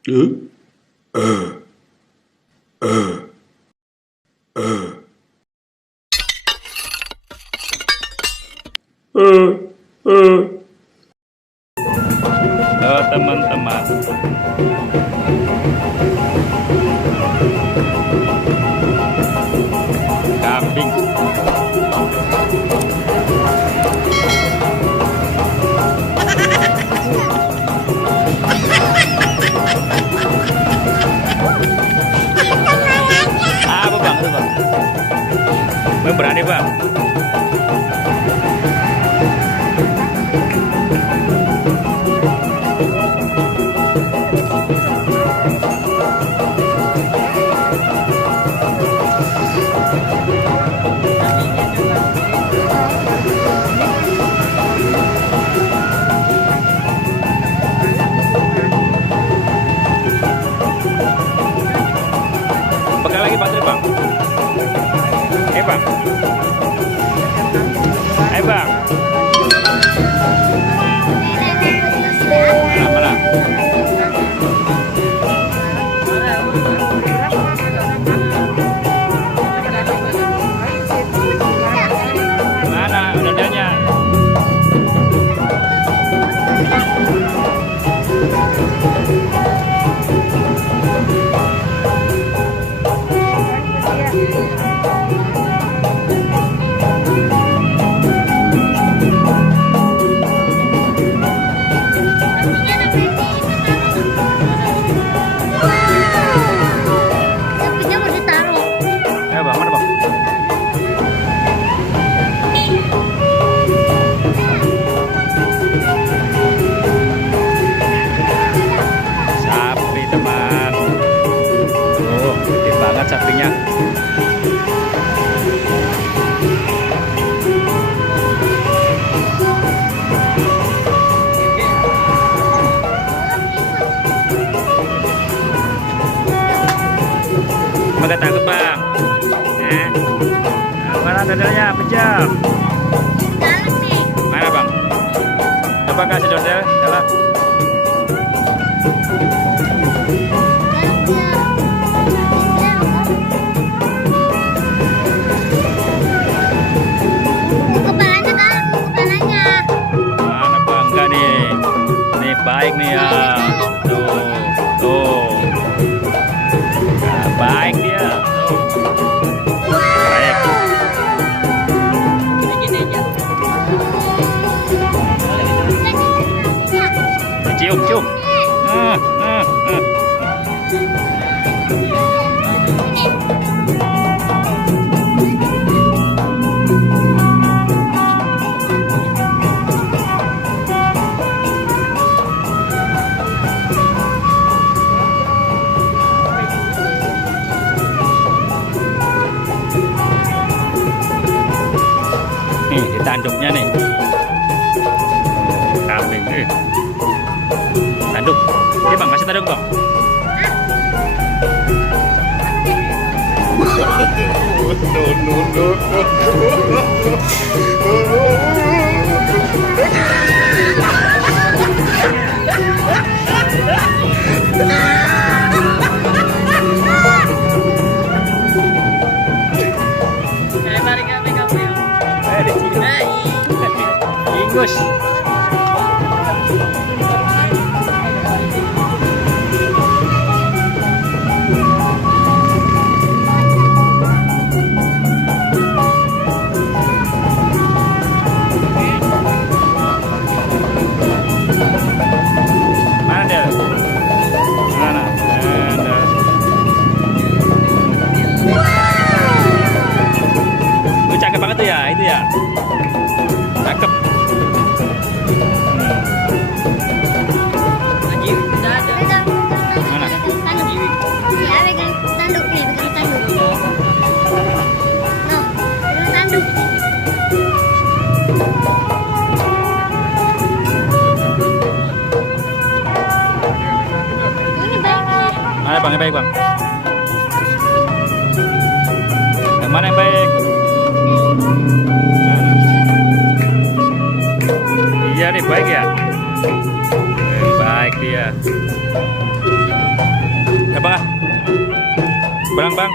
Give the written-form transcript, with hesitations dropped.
Oh, teman-teman. Kambing. Apa bang? Itu bang? Bang berani bang? Pegang lagi baterai bang. Bang. Bang. Mana? Mana udahnya? Sapinya maka takut bang. Mana dodolnya pejam? Mana bang? Coba kasih dodol jalan. Baik nih ya, tuh, nah, baik dia, tuh, baik. Cium. Nih, tanduknya nih. Kambing nih. Tanduk. Ini bang, kasih tanduk bang. Ingus. Mana dia? Mana? Cakep banget tuh ya, itu ya. Cakep. Mana? Mana bang yang baik bang? Yang mana yang baik? Iya nih baik ya. Baik dia. Pulang bang.